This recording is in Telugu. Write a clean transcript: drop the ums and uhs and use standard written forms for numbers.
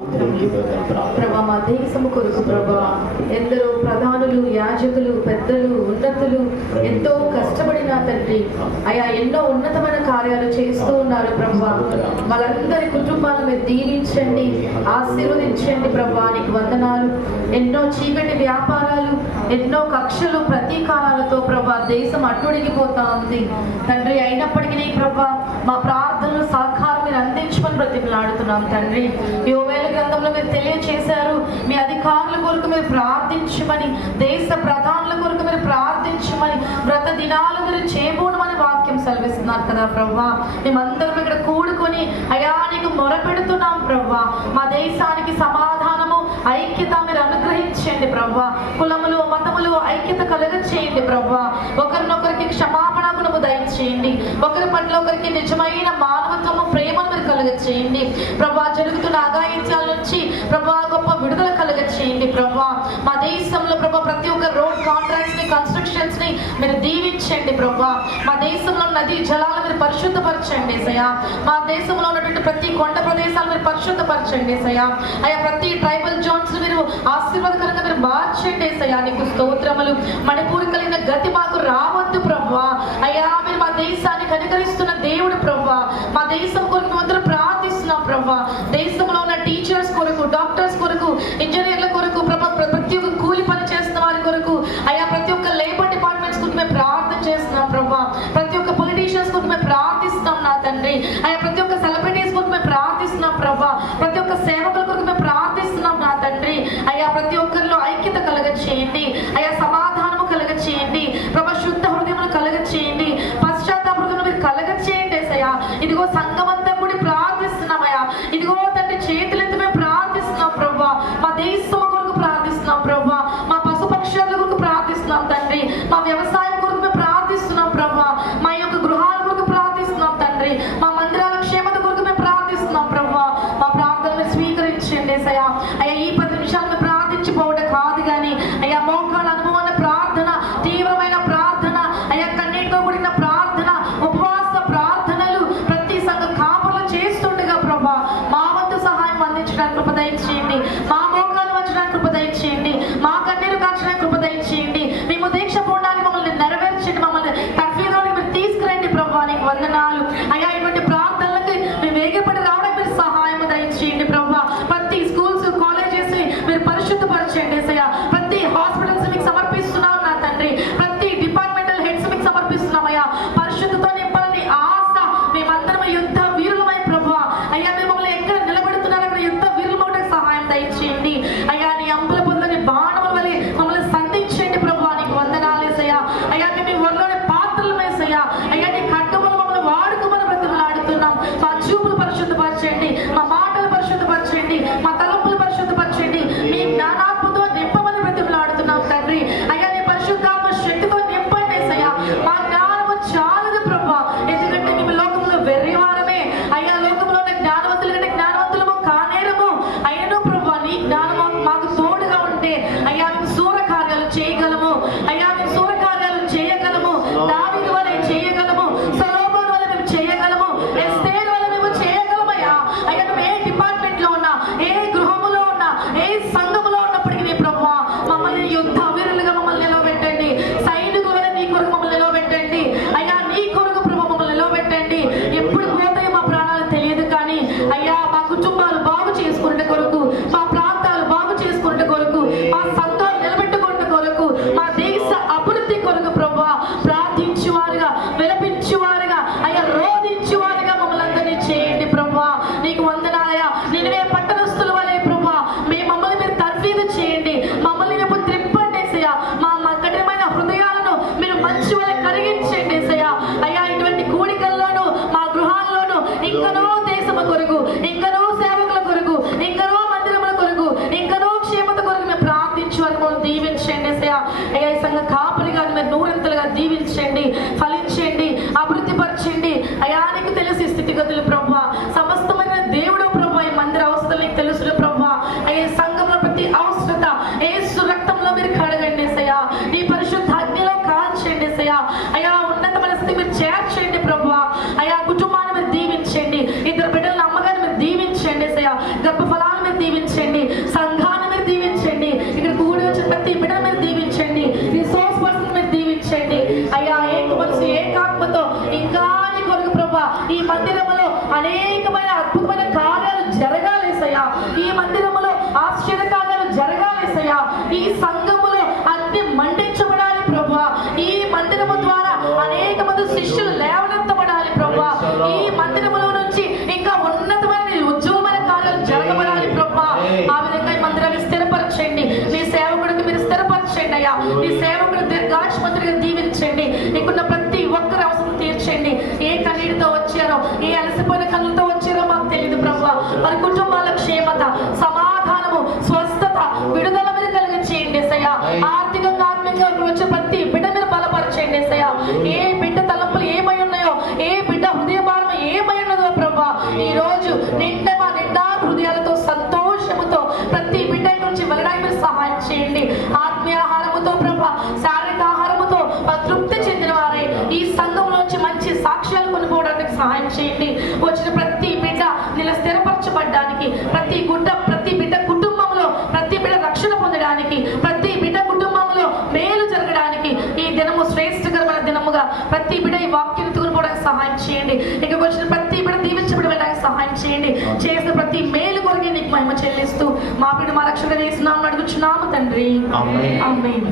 ప్రభా, మా దేశము కొరకు ప్రభా ఎందరో ప్రధానులు, యాజకులు, పెద్దలు, ఉన్నతులు ఎంతో కష్టపడిన తండ్రి అయా ఎన్నో ఉన్నతమైన కార్యాలు చేస్తూ ఉన్నారు ప్రభా. వాళ్ళందరి కుటుంబాలను మీరు దీవించండి, ఆశీర్వదించండి ప్రభా. నీకు వందనాలు. ఎన్నో చీకటి వ్యాపారాలు, ఎన్నో కక్షలు, ప్రతీకారాలతో ప్రభా దేశం అట్టుడిగిపోతా ఉంది తండ్రి. అయినప్పటికీ ప్రభా మా ప్రార్థనలు సహకారం మీరు అందించమని బ్రతిమలాడుతున్నాం తండ్రి. యోవేలు గ్రంథంలో మీరు తెలియచేశారు, మీ అధికారుల కొరకు మీరు ప్రార్థించమని, దేశ ప్రధానుల కొరకు మీరు ప్రార్థించమని, వ్రత దినాలు మీరు చేయబోనమని వాక్యం సెలవిస్తున్నారు కదా ప్రభా. మేమందరం ఇక్కడ కూడుకొని అయా నీకు మొరపెడుతున్నాం ప్రభా. మా దేశానికి సమాధానము, ఐక్యత మీరు అనుగ్రహించండి ప్రభా. కులములు, మతములు ఐక్యత కలుగ చేయండి ప్రభా. ఒకరినొకరికి క్షమాపణ గుణము దయచేయండి. ఒకరి పట్ల ఒకరికి నిజమైన మానవత్వము, ప్రేమను మీరు కలుగ చేయండి ప్రభా. జరుగుతున్న అఘాయిత్యాల నుంచి ప్రభా గొప్ప విడుదల కలుగ చేయండి ప్రభా. మా దేశంలో ప్రభా ప్రతి ఒక్క రోడ్ కాంట్రాక్ట్స్ ని, కన్స్ట్రక్షన్స్ ని మీరు దీవించండి ప్రభా. మా దేశంలో నదీ జలాలు మీరు పరిశుద్ధపరచండి సయా. మా దేశంలో ఉన్నటువంటి ప్రతి కొండ ప్రదేశాలు మీరు పరిశుద్ధపరచండి సయా. అయా ప్రతి ట్రైబల్ జోన్స్ మీరు ఆశీర్వాదకరంగా మీరు మార్చండి సయా. నీకు స్తోత్రములు. మణిపూర్ కలిగిన గతి మాకు రావద్దు ప్రభా. అయ్యా మీరు మా దేశాన్ని కనికరిస్తున్న దేవుడు ప్రభా. మా దేశం కొరకు అందరూ ప్రార్థిస్తున్నాం ప్రభా. దేశంలో ఉన్న టీచర్స్ కొరకు, డాక్టర్స్ కొరకు, ఇంజనీర్ల కొరకు ప్రభా, ప్రతి ఒక్క కూలి పని చేస్తున్న వారి కొరకు, అయ్యా ప్రతి ఒక్క లేబర్ డిపార్ట్మెంట్స్ కొరకు మేము ప్రార్థన చేస్తున్నాం ప్రభా. ప్రతి ఒక్క పొలిటీషియన్స్ కొరకు మేము ప్రార్థిస్తున్నాం నా తండ్రి. అయ్యా ప్రతి ఒక్క సెలబ్రిటీస్ కొరకు మేము ప్రార్థిస్తున్నాం ప్రభా. ప్రతి ఒక్క సేవకుల కొరకు మేము ప్రార్థిస్తున్నాం నా తండ్రి. అయ్యా ప్రతి ఒక్కరిలో ఐక్యత కలగ చేయండి. అయ్యా సమాధానము కలగ చేయండి ప్రభా. శుద్ధ హృదయమును కలగ చేయండి. పశ్చాత్తాప హృదయం మీరు కలగ చేయండి సయా. ఇదిగో సంఘమంతా కూడి ప్రార్థిస్తున్నామయ్యా. ఇదిగో తండ్రి చేతులెత్తి మేము ప్రార్థిస్తున్నాం ప్రభా. మా దేశం కొరకు ప్రార్థిస్తున్నాం ప్రభా. మా పశుపక్షాల కొరకు ప్రార్థిస్తున్నాం తండ్రి. మా వ్యవసాయం కొరకు మేము ప్రార్థిస్తున్నాం ప్రభా. మా యొక్క గృహాల కొరకు ప్రార్థిస్తున్నాం తండ్రి. మా మందిరాల క్షేమత కొరకు మేము ప్రార్థిస్తున్నాం ప్రభా. మా ప్రార్థనలు స్వీకరించండి సయా. అయ్యా ఈ 10 నిమిషాలు ప్రార్థించిపోవడం కాదు కానీ అయ్యా మోకాళ్ళ అనుభవం ప్రార్థన, తీవ్రమైన ప్రార్థన, అయ్యా కన్నీటితో కూడిన ప్రార్థన, ఉపవాస ప్రార్థనలు ప్రతి సంఘ కాపలు చేస్తుండగా ప్రభా మా వంతు సహాయం అందించడానికి కృప దయచేయండి. మా మోకాలు వంచడానికి కృప దయచేయండి. మా కన్నీరు కాచడానికి కృప దయచేయండి. మేము దీక్ష పూర్ణాన్ని మమ్మల్ని నెరవేర్చండి. మమ్మల్ని తప్పిదానికి మీరు తీసుకురండి ప్రభా. నీకు వందనాలు. అయ్యా ఇటువంటి ప్రార్థనలకి మేము వేగపడి రావడానికి మీరు సహాయం దయచేయండి ప్రభా. ప్రతి స్కూల్స్, కాలేజెస్ మీరు పరిశుద్ధపరచండి సయా. ప్రతి హాస్పిటల్స్ మీకు సమర్పిస్తున్నాం నా తండ్రి. ప్రతి డిపార్ట్మెంటల్ హెడ్స్ మీకు సమర్పిస్తున్నామయ్యా. పరిశుద్ధతో నింపాలని ఆశ మేమందరం యుద్ధ వీరులమై ప్రభా. అయ్యా మేము మమ్మల్ని ఎక్కడ నిలబెడుతున్నారు అక్కడ యుద్ధ వీరులమవడానికి సహాయం దయచేయండి. అయ్యా నీ అంబుల పొందని బాణముల వలె మమ్మల్ని సంధించండి ప్రభా. నీకు వందనాలేసయ్యా. ఏసయ్యా. ఈ మందిరములో ఆశ్చర్యకార్యాలు జరగాలి ఏసయ్యా. ఈ సంఘములో అగ్ని మండించబడాలి ప్రభువా. ఈ మందిరము ద్వారా అనేక మంది శిష్యులు లేవనెత్తబడాలి ప్రభువా. ఈ మందిరములో నుంచి ఇంకా ఉన్నతమైన ఉజ్వలమైన కార్యాలు జరగబడాలి ప్రభువా. ఆ విధంగా ఈ మందిరాన్ని స్థిరపరచండి. నీ సేవకుడికి మీరు స్థిరపరచండి అయ్యా. నీ సేవకుడు దీర్ఘాయుష్మంతుడిగా దీవించండి. నీకున్న ప్రతి ఒక్కరి అవసరం తీర్చండి. ఏ కన్నీటితో వచ్చారో, ఏ అలసిపోయిన కళ్ళతో వచ్చారో మాకు తెలియదు ప్రభువా. వారి కుటుంబాల క్షేమత, సమాధానము, స్వస్థత, విడుదల మీరు కలిగించేయండి ఏసయ్యా. ఆర్థికంగా ఆత్మీయంగా వచ్చే ప్రతి బిడ్డ మీరు బలపరచండి ఏసయ్యా. ఏ బిడ్డ తలంపులు ఏమై ఉన్నాయో, ఏ బిడ్డ హృదయ భారం ఏమై ఉన్నదో ప్రభువా, ఈ రోజు నిండా హృదయాలతో సంతోషముతో ప్రతి బిడ్డ నుంచి వెళ్ళడానికి మీరు సహాయం చేయండి. ఆత్మీయ ఆహారముతో ప్రభా, శారీరక ఆహారముతో తృప్తి చెందిన వారై ఈ సంఘంలోంచి మంచి సాక్ష్యాలు కొనుక్కోవడానికి సహాయం చేయండి. వచ్చిన ప్రతి బిడ్డ నీలో స్థిరపరచబడ్డానికి, ప్రతి బిడ్డ కుటుంబంలో ప్రతి బిడ్డ రక్షణ పొందడానికి, ప్రతి బిడ్డ కుటుంబంలో మేలు జరగడానికి ఈ దినము శ్రేష్టకరమైన దినముగా ప్రతి బిడ్డ ఈ వాక్యం ఎత్తుకుపోవడానికి సహాయం చేయండి. ఇక్కడికి వచ్చిన ప్రతి బిడ్డ దీవించబడడానికి సహాయం చేయండి. చేసిన ప్రతి మేలు కొరకే నీకు మహిమ చెల్లిస్తూ మా బిడ్డ మా రక్షణ చేస్తున్నాము అడుగుచున్నాము తండ్రి. ఆమేన్.